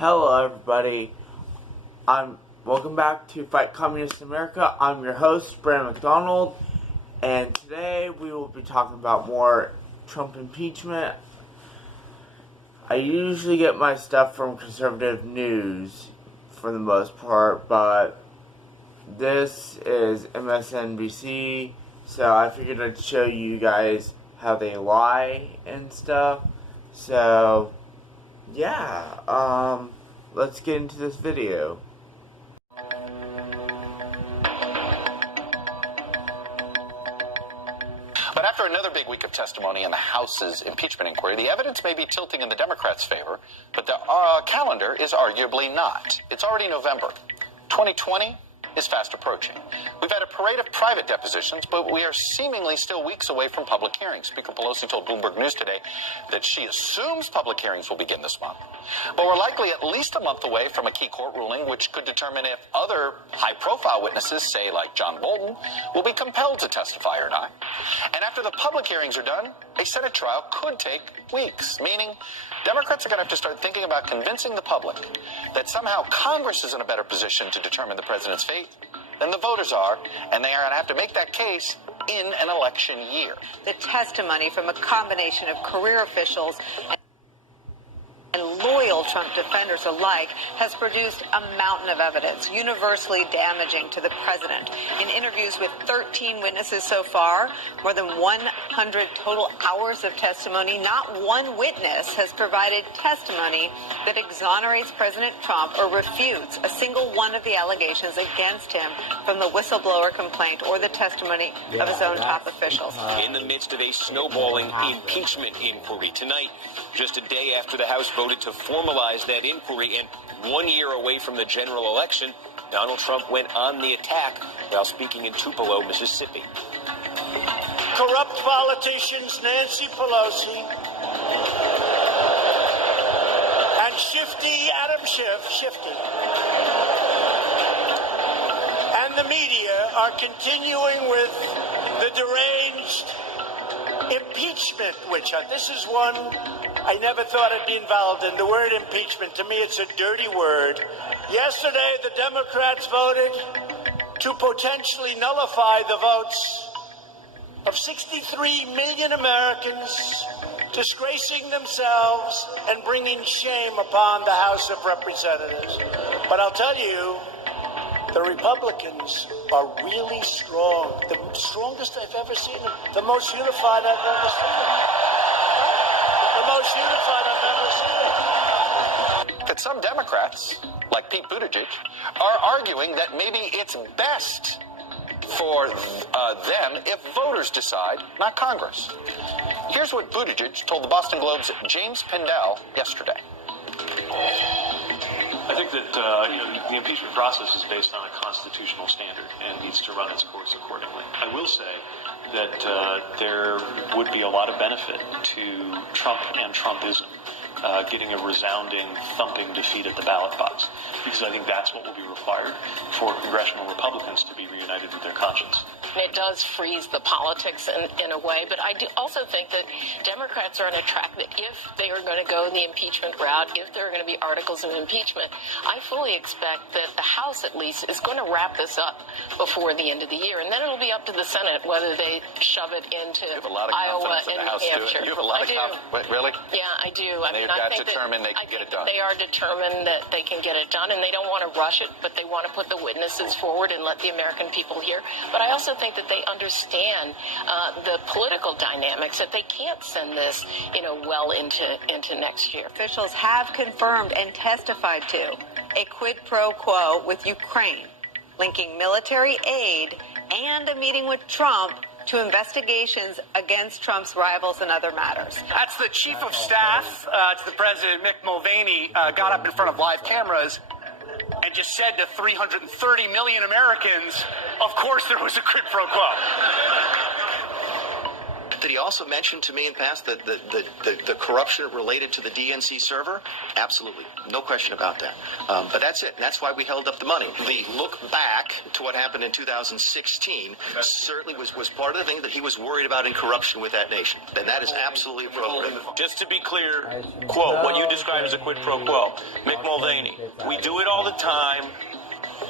Hello everybody, welcome back to Fight Communist America. I'm your host, Brandon McDonald, and today we will be talking about more Trump impeachment. I usually get my stuff from conservative news for the most part, but this is MSNBC, so I figured I'd show you guys how they lie and stuff. So yeah, let's get into this video. But after another big week of testimony in the House's impeachment inquiry, the evidence may be tilting in the Democrats' favor, but the calendar is arguably not. It's already November. 2020 is fast approaching. We've had a parade of private depositions, but we are seemingly still weeks away from public hearings. Speaker Pelosi told Bloomberg News today that she assumes public hearings will begin this month. But we're likely at least a month away from a key court ruling, which could determine if other high-profile witnesses, say like John Bolton, will be compelled to testify or not. And after the public hearings are done, a Senate trial could take weeks, meaning Democrats are going to have to start thinking about convincing the public that somehow Congress is in a better position to determine the president's fate than the voters are, and they are going to have to make that case in an election year. The testimony from a combination of career officials and loyal Trump defenders alike has produced a mountain of evidence, universally damaging to the president. In interviews with 13 witnesses so far, more than 100 total hours of testimony, not one witness has provided testimony that exonerates President Trump or refutes a single one of the allegations against him from the whistleblower complaint or the testimony of his own top officials. In the midst of a snowballing impeachment inquiry tonight, just a day after the House voted to formalize that inquiry and 1 year away from the general election, Donald Trump went on the attack while speaking in Tupelo, Mississippi. Corrupt politicians Nancy Pelosi and shifty Adam Schiff, and the media are continuing with the deranged impeachment witch hunt. This is one I never thought I'd be involved in. The word impeachment, to me, it's a dirty word. Yesterday, the Democrats voted to potentially nullify the votes of 63 million Americans, disgracing themselves and bringing shame upon the House of Representatives. But I'll tell you, the Republicans are really strong. The strongest I've ever seen them. The most unified I've ever seen them. The most unified I've ever seen them. That some Democrats, like Pete Buttigieg, are arguing that maybe it's best for them if voters decide, not Congress. Here's what Buttigieg told the Boston Globe's James Pindell yesterday. I think that the impeachment process is based on a constitutional standard and needs to run its course accordingly. I will say that there would be a lot of benefit to Trump and Trumpism getting a resounding, thumping defeat at the ballot box, because I think that's what will be required for congressional Republicans to be reunited with their conscience. It does freeze the politics in a way, but I do also think that Democrats are on a track that if they are going to go the impeachment route, if there are going to be articles of impeachment, I fully expect that the House, at least, is going to wrap this up before the end of the year, and then it'll be up to the Senate whether they shove it into Iowa and New Hampshire. You have a lot of confidence. Really? Yeah, I do. I mean, I think determined they can get it done. They are determined that they can get it done, and they don't want to rush it, but they want to put the witnesses forward and let the American people hear. But I also think that they understand the political dynamics, that they can't send this, well into next year. Officials have confirmed and testified to a quid pro quo with Ukraine, linking military aid and a meeting with Trump to investigations against Trump's rivals and other matters. That's the chief of staff to the president, Mick Mulvaney, got up in front of live cameras and just said to 330 million Americans, of course there was a quid pro quo. The he also mention to me in the past that the corruption related to the DNC server? Absolutely. No question about that. But that's it. And that's why we held up the money. The look back to what happened in 2016 certainly was part of the thing that he was worried about in corruption with that nation. And that is absolutely appropriate. Just to be clear, quote, what you describe as a quid pro quo. Mick Mulvaney, we do it all the time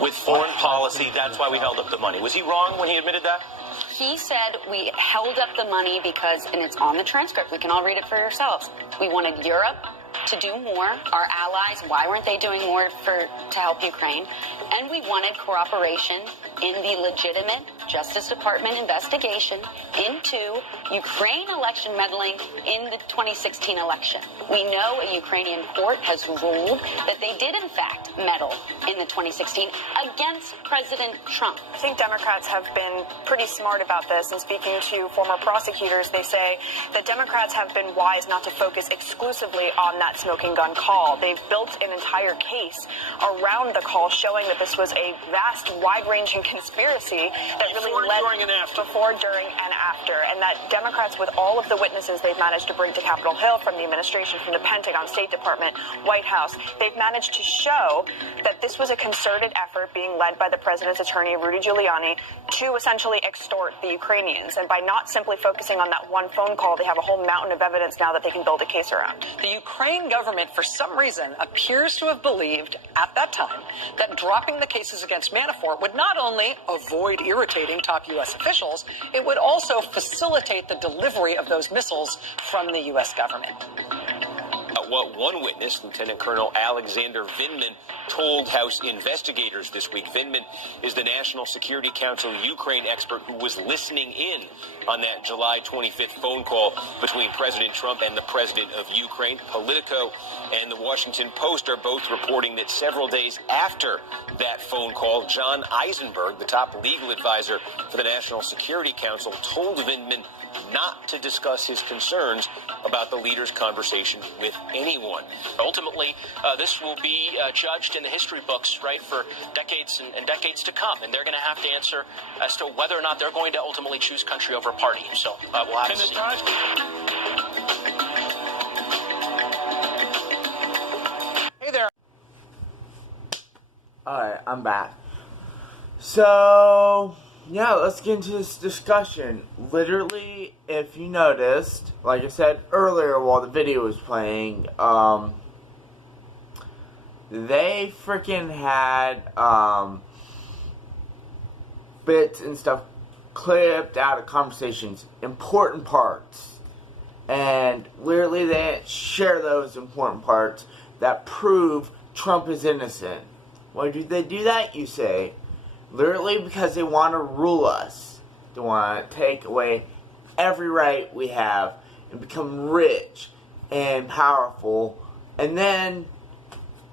with foreign policy. That's why we held up the money. Was he wrong when he admitted that? He said we held up the money because, and it's on the transcript, we can all read it for yourselves, we wanted Europe to do more, our allies, why weren't they doing more to help Ukraine? And we wanted cooperation in the legitimate Justice Department investigation into Ukraine election meddling in the 2016 election. We know a Ukrainian court has ruled that they did in fact meddle in the 2016 against President Trump. I think Democrats have been pretty smart about this, and speaking to former prosecutors, they say that Democrats have been wise not to focus exclusively on that smoking gun call. They've built an entire case around the call showing that this was a vast, wide-ranging conspiracy that really led before, during, and after, and that Democrats, with all of the witnesses they've managed to bring to Capitol Hill from the administration, from the Pentagon, State Department, White House, they've managed to show that this was a concerted effort being led by the president's attorney, Rudy Giuliani, to essentially extort the Ukrainians. And by not simply focusing on that one phone call, they have a whole mountain of evidence now that they can build a case around. The Ukraine government, for some reason, appears to have believed at that time that dropping the cases against Manafort would not only avoid irritating top U.S. officials, it would also facilitate the delivery of those missiles from the U.S. government. What one witness, Lieutenant Colonel Alexander Vindman, told House investigators this week. Vindman is the National Security Council Ukraine expert who was listening in on that July 25th phone call between President Trump and the president of Ukraine. Politico and the Washington Post are both reporting that several days after that phone call, John Eisenberg, the top legal advisor for the National Security Council, told Vindman not to discuss his concerns about the leader's conversation with anyone. Ultimately, this will be judged in the history books, right, for decades and decades to come, and they're going to have to answer as to whether or not they're going to ultimately choose country over party. So we'll have to see. Hey there. Alright, I'm back. So, yeah, let's get into this discussion. Literally, if you noticed, like I said earlier while the video was playing, they freaking had, bits and stuff clipped out of conversations, important parts. And literally they didn't share those important parts that prove Trump is innocent. Why do they do that, you say? Literally because they want to rule us. They want to take away every right we have and become rich and powerful and then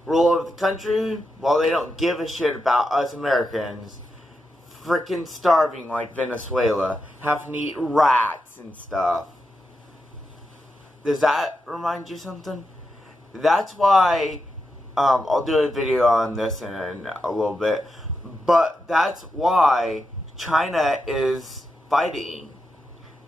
rule over the country while they don't give a shit about us Americans freaking starving like Venezuela, having to eat rats and stuff. Does that remind you something? That's why I'll do a video on this in a little bit. But that's why China is fighting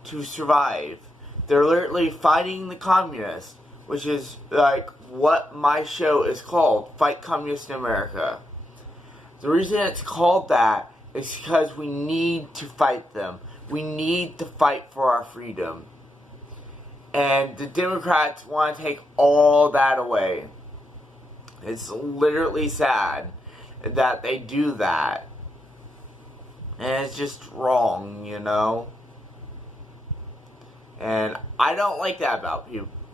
to survive. They're literally fighting the communists, which is like what my show is called, Fight Communists in America. The reason it's called that is because we need to fight them. We need to fight for our freedom. And the Democrats want to take all that away. It's literally sad that they do that. And it's just wrong, you know? And I don't like that about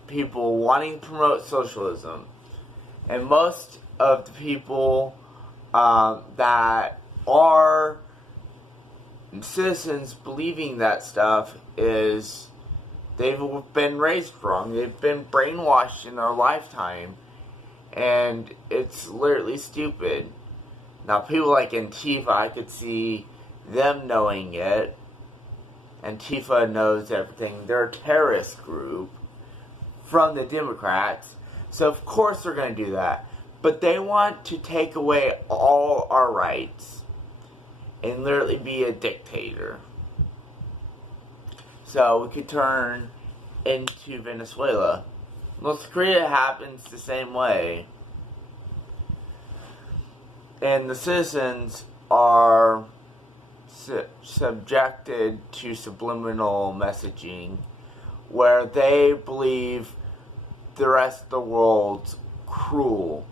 people wanting to promote socialism. And most of the people that are citizens believing that stuff is they've been raised wrong. They've been brainwashed in their lifetime. And it's literally stupid. Now, people like Antifa, I could see them knowing it. Antifa knows everything. They're a terrorist group from the Democrats. So, of course, they're going to do that. But they want to take away all our rights and literally be a dictator. so we could turn into Venezuela. North Korea happens the same way. And the citizens are subjected to subliminal messaging where they believe the rest of the world's cruel.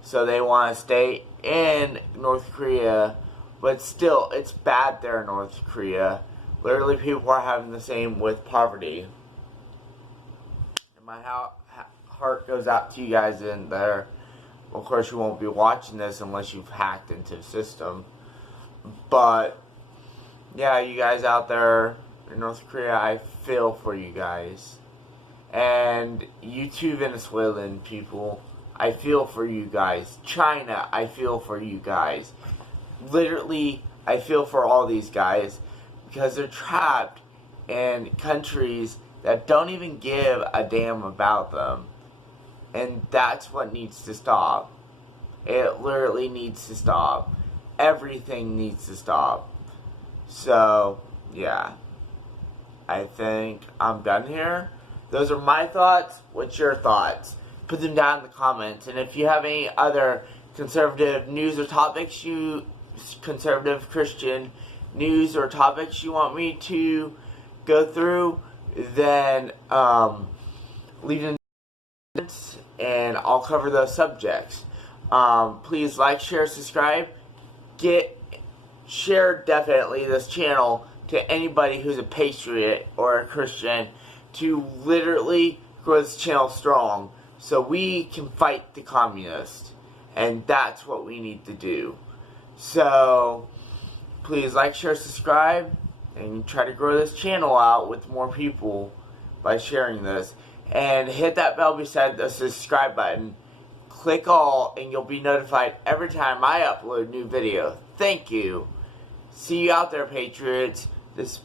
So they want to stay in North Korea, but still, it's bad there in North Korea. Literally, people are having the same with poverty. And my heart goes out to you guys in there. Of course, you won't be watching this unless you've hacked into the system. But, yeah, you guys out there in North Korea, I feel for you guys. And you too, Venezuelan people, I feel for you guys. China, I feel for you guys. Literally, I feel for all these guys because they're trapped in countries that don't even give a damn about them. And that's what needs to stop. It literally needs to stop. Everything needs to stop. So, yeah. I think I'm done here. Those are my thoughts. What's your thoughts? Put them down in the comments. And if you have any other conservative news or topics, conservative Christian news or topics you want me to go through, then leave them in the comments and I'll cover those subjects. Please like, share, subscribe. Share definitely this channel to anybody who's a patriot or a Christian to literally grow this channel strong so we can fight the communists. And that's what we need to do. So, please like, share, subscribe, and try to grow this channel out with more people by sharing this. And hit that bell beside the subscribe button. Click all, and you'll be notified every time I upload a new video. Thank you. See you out there, Patriots. This